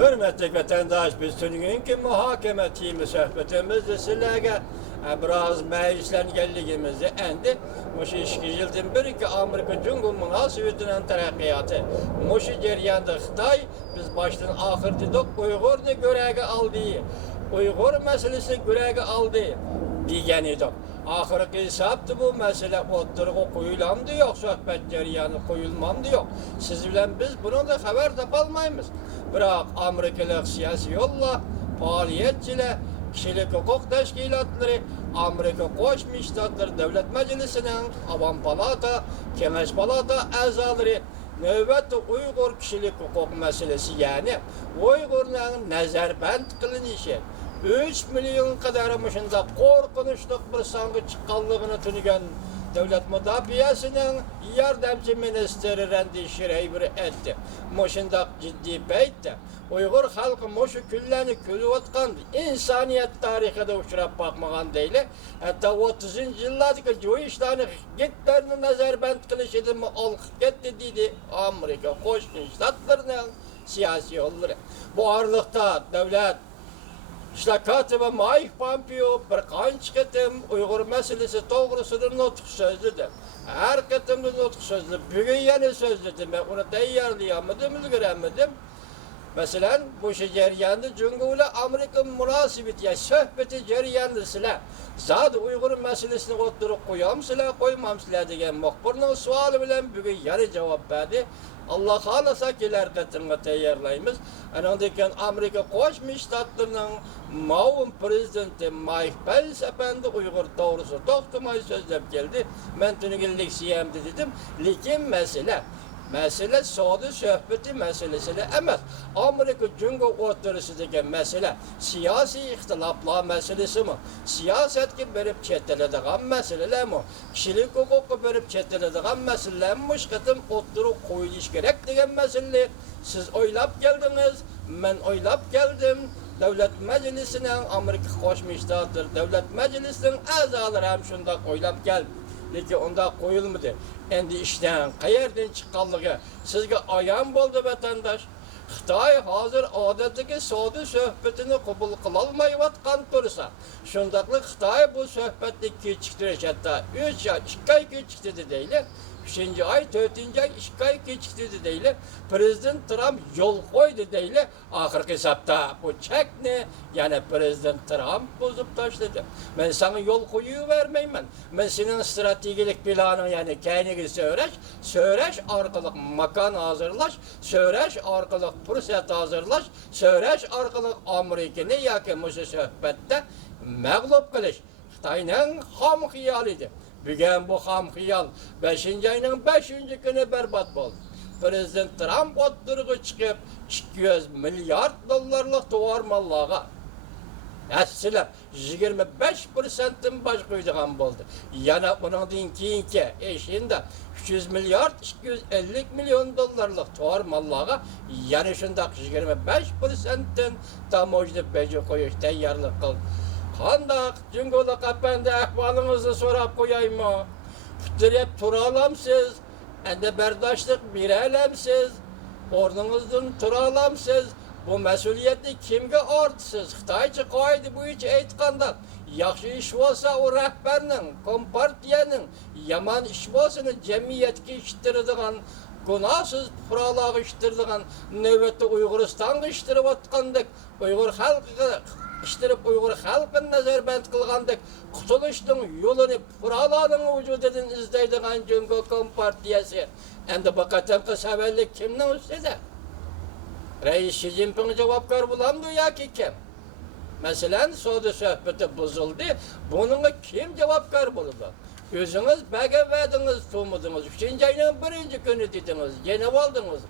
Hürmetli vatandaş, biz tününkü muhakeme timi söhbetimizde sizlerge biraz meclislerin geldiğimizde endi Muşu 2 yıldan beri ki Amerika Cumhur münasebetinden terakkiyatı Muşu ceryanında Xitay biz baştan ahir dedik Uygur'da görevge aldı. Uygur meselesi görevge aldı diyen idik. Ahırki hesaptı bu mesele oturuğa koyulamdı yok, sohbet ceryanı koyulmamdı yok. Siz bilen biz bunu da haber tapalmayız. Bırak Amerikalık siyasi yolla, faaliyetçiler, kişilik hukuk teşkilatları, Amerika Koşmuş Ştatları Devlet Meclisi'nin, Avam Palata, Kemeş Palata azaları, növbette Uygur kişilik hukuk meselesi yani, Uygurların nezarband kılınışı, 3 milyon kadarmışında korkunçluk bir sangı çıkkallığını tünügen devlet müdafiyasının yardımcı ministeri Rendi Şireyvir etti. Moşundak ciddi beytti. Uygur halkı moşu küllerini külüvatkan insaniyet tarihinde uçurap bakmagan değil. Hatta 30. yıllardaki Cuyişlerini gitlerini nazarband kılışıdı mı oluk gitti dedi Amerika Koşmuş Ştatlarının siyasi yolları. Bu ağırlıkta devlet İşte katibi Mike Pompeo bir kaç ketim Uygur meselesi doğrusunu nutuk sözlüdü. Her ketimde nutuk sözlü. Bugün yeni sözlüdü. Ben onu teyyarlayamadım, ilgilenmedim. Mesela bu şey ceryandı Cumhur'la Amerika münasebeti ya sohbeti ceryandı sile. Zaten Uygur meselesini oturup koyamsıla koymamsıla degen muhbirinin sualı bilen bugün yeni cevap verdi. Allah halasa kiler katılma teyyarlayımız. Ondan Amerika Koşmuş Ştatlarının Maun prezidenti Mike Pence efendi Uygur doğrusu doktumayı sözlep geldi. Ben tünügüllik siyemdi dedim. Lakin mesele sadı söhbeti meselesiyle emas. Amerika Cumhur oturusidagi mesele siyasi ihtilaflar meselesi mi? Siyasetki berip çetelediğen meseleler mi? Kişilik hukuku berip çetelediğen meseleler mi? Muşkatim oturup koyuluş gerek degen mesele. Siz oylap geldiniz, ben oylap geldim. Devlet Meclisi'nin Amerika Koşmuş Ştatları Devlet Meclisi'nin azaları hem şunda oylap geldi. Lakin onda koyulmadı. Endi işten, qayerden çıqqanlığı sizge ayan boldu vatandaş. Xitay hazır odatdagi sadı söhbetini qabul qilolmayotgan tursa, shundaqli Xitay bu söhbetni kechiktirish hatta 3 ay, 2 ay kechiktirdi deyli. 3. ay, 4. ay 2 ay kechiktirdi deyli. Prezident Trump yol qo'ydi deyli. Oxirgi hesapda bu chekni yani Prezident Trump bozub tashladı. Ben sana yol qo'yuvermayman. Ben senin stratejik planın yani kaynağı söyleş orqali makan hazırlaş, söyleş orqali fursat hazırlaş, söyleş orqali Amerikani yoki mushu suhbatda mag'lub qilish. Xitoyning ham xiyolidir. Bugün bu ham xiyol 5. ayının 5. günü berbat bo'ldi. Prezident Trump o'ttirg'i chiqib 200 milyard dollarlik tovar mallarga Əslən 25%'in baş qoyduğan bo'ldi. Yana bundan keyinki eşində 300 milyard 250 milyon dollarlık tovar mallarga yana şundaq 25%'in tamojni beji qo'yish tayyorlik qildi. Qandaq Cumhurlik efendi ahvolingizni so'rab qo'yaymi? Putirib tura olamsiz? Endi bardoshlik bera olamsiz? O'rningizdan tura olamsiz? Bu mesuliyetni kimga ortisiz? Xitoycha qoida bo'yicha aytganda, yaxshi ish bo'lsa u rahbarning, kompartiyaning, yomon ish bo'lsa jamiyatga ishtiradigan, gunohsiz fuqarolarga ishtiradigan, navbatda Uyg'uristonga ishtirib o'tgandek, Uyg'ur xalqiga ishtirib Uyg'ur xalqini nazarband qilgandek, qutulishning yo'lini fuqarolarning vujudidan izlaydigan Cumhur kompartiyasi. Endi bu qatamqi savallik kimning ustida? Reis Xi Jinping cevapkar bulamdı ya ki kim? Mesela soda sohbeti bozuldu. Bununla kim cevapkar buldu? Özünüz bəgə verdiniz, tutmadınız. 3. ayının 1. günü dediniz, yeni aldınız.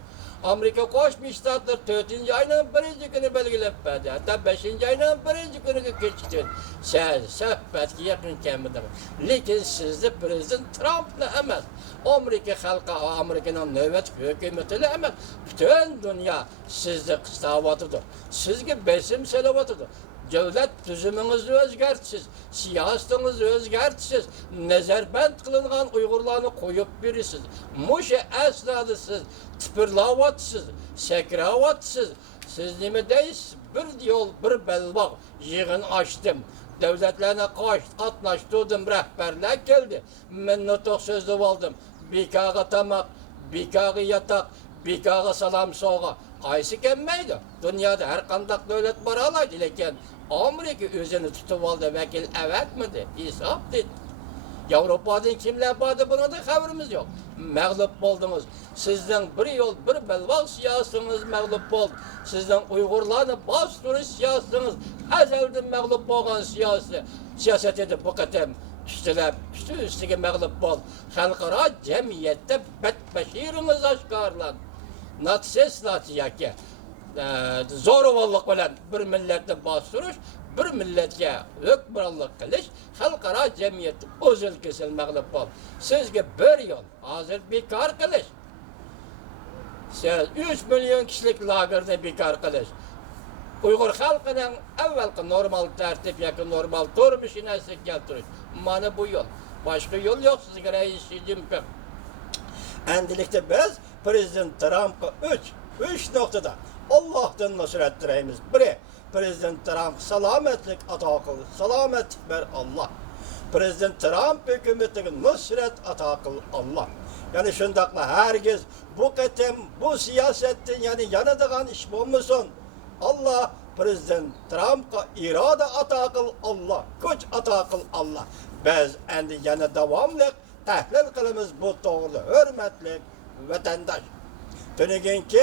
Amerika Koşmuş Ştatları 4. ayının 1. günü belgilep verdi. Hatta 5. ayının 1. günü geçti. Siz sohbetki yakın kemidiniz. Lakin sizde Prezident Trump'la emas. Amerika halkı, Amerika'nın nöbet hükümetiyle emas. Bütün dünya sizde kıstavatıdır. Sizge besim selavatıdır. Devlet tüzümünüzü özgertsiz, siyasetinizi özgertsiz, nezarband kılıngan Uygurlarını koyup birisiz. Muşe esnada siz tıpırlavatsız, sekravatsız, Siz nime deysiz? Bir yol, bir belbaq yığın açtım. Devletlerine katnaştırdım, rehberler geldi. Ben notok sözlü aldım. Bikağı tamak, bikağı yatak, bikağı salam soğa. Qaysı gelmeydi. Dünyada her kandak devlet var alaydı. Lekin Amerika özünü tutup aldı. Vekil evet miydi? İsap dedi. Avrupa'dan kimler vardı buna da haberimiz yok. Mağlup oldunuz. Sizden bir yol, bir belbaq siyasetiniz mağlup oldu. Sizden Uygurlarını bastırış siyasetiniz ezelden mağlup olan siyaset edip bu kadar üstüge mağlup oldu. Halkara cemiyette betbeşiriniz aşkarlan. Natses natiyake. Zoruvallık bilen bir millette bastırış, bir milletke hükmranlık kılış, halkara cemiyeti özül kesil mağlup ol. Sizge bir yol, hazır bekar kılış. Siz 3 milyon kişilik lagırda bekar kılış. Uygur halkının evvelki normal tertip, yakın normal turmuşuna keltiriş. Mana bu yol. Başka yol yok sizge reis Jinping. Endilikte biz Prezident Trump'a 3 noktada Allah'tan nusret dileyimiz. Biri, Prezident Trump salametlik ata kıl, salametlik ver Allah. Prezident Trump hükümetinin nusret ata kıl Allah. Yani şundakla herkes bu ketem, bu siyasetin yani yanıdığın iş olmasın. Allah Prezident Trump'a irade ata kıl Allah, güç ata kıl Allah. Biz endi yana devamlı tahlil kılımız bu doğru, hürmetlik vatandaş. Tönügenki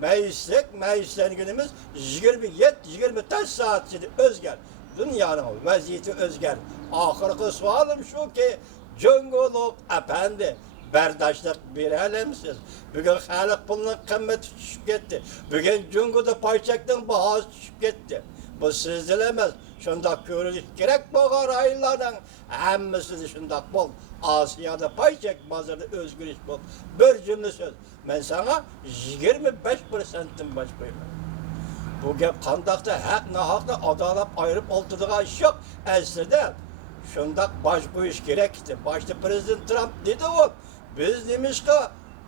meclislerin günümüz 27-24 saat içinde özger. Dünyanın vaziyeti özger. Ahırkı sualım şu ki, cöngoluk efendi, berdaşlık bilelemsiz. Bugün halk pulunun kıymeti düşüp gitti. Bugün cöngoda payçaktan bahası düşüp gitti. Bu sizdilemez. Şundak görülük gerek boğar aylardan. Hemmisi de şundak bol. Asya'da payçak bazarda özgür iş bol. Bir cümle söz. Ben sana 25%'in baş koyayım. Bu gep kandakta hak nahakta adalet ayırıp altıdığa iş yok. Aslında şundak baş koyuş gerekti. Başta Prezident Trump dedi o. Biz demiş ki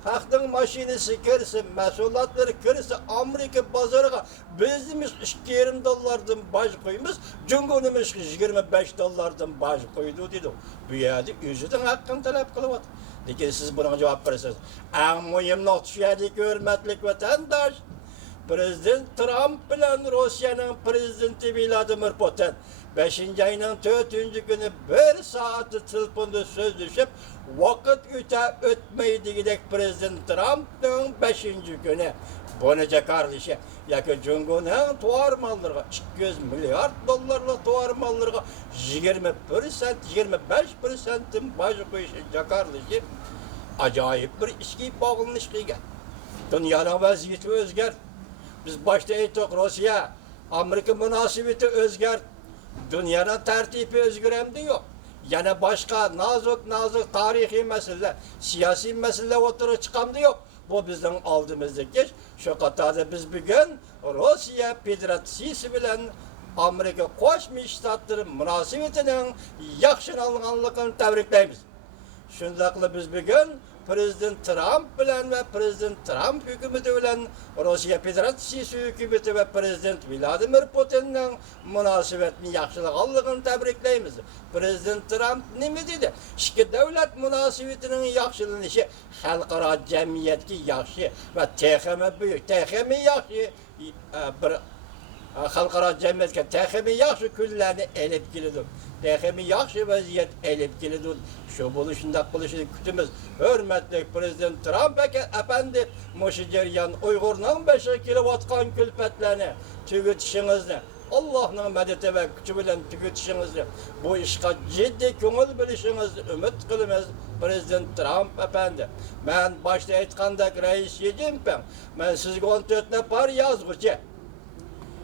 halkın maşinesi kirsin, mesulatları kirsin, Amerika pazarına biz demiş $220 baş koyumuz, Cungo demiş $25 baş koydu dedi. Bu yerde yüzüden hakkını talep kılıvat. Lekin siz buna cevap verirsiniz. En mühim noktadaki hürmetlik vatandaş, Prezident Trump bilen Rusya'nın prezidenti Vladimir Putin 5. ayının 4. günü 1 saati tılpında söz düşüp vakit ötmeydi gidek Prezident Trump'ın 5. günü. Bu nece kardeşi? Yakı Cungo'nun tuvar mallarına 200 milyar dolarla tuvar mallarına 25%'in baş koyuşunca kardeşi acayip bir işki bağlanış kıygen. Dünyanın vaziyeti özger. Biz başta ettik Rusya, Amerika münasebeti özger. Dünyanın tertibi özgüremdi yok. Yani başka nazik tarihi mesele, siyasi mesele oturup çıkandı yok. Bu bizden aldığımızdaki iş. Şu kadar biz bugün Rusya Federasyonu bilen Amerika Koşmuş Ştatları münasebetinin yakşınalığını tebrikleyimiz. Şundakla biz bugün Prezident Trump bilen ve Prezident Trump hükümeti bilen Rusya Federasyonu hükümeti ve Prezident Vladimir Putin'in münasebetini yakşılığını tebrikleyimiz. Prezident Trump ne mi dedi? İki devlet münasebetinin yakşılığını halkara cemiyetki yakşı ve THM büyük, THM yakşı bir halkara cemiyetke THM yakşı küllerini elip gelidir. THM yakşı vaziyet elip gelidir. Şu buluşunda kütümüz. Hürmetli Prezident Trump efendi Moşiceryan Uygur'un 5 kilo atkan külpetlerini tüketişinizni Allah'ın medeti ve gücü bilen tüketişinizni bu işe ciddi köngül bilişinizni ümit kılımız Prezident Trump efendi. Ben başta aytganda reis Jinping, ben sizge 14 nefar yazgıcı.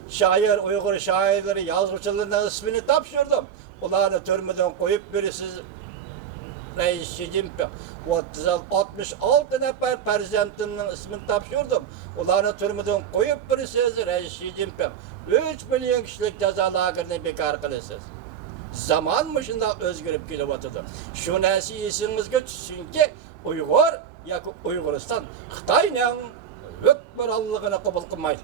Şair, Uygur şairleri yazgıcılığından ismini tapşırdım. Ulanı türmeden koyup birisiz reis Jinping. 66 nefer prezidentinin ismini tapşırdım. Ulanı türmeden koyup birisiz reis Jinping. 3 milyon kişilik cezalarını bekar kılısız. Zamanmışında özgürüp kilovatıdır. Şu nesi isinizge düşsün ki Uygur, yakı Uyguristan, Xitay'nın hükmürallığını kabul kılmaydı.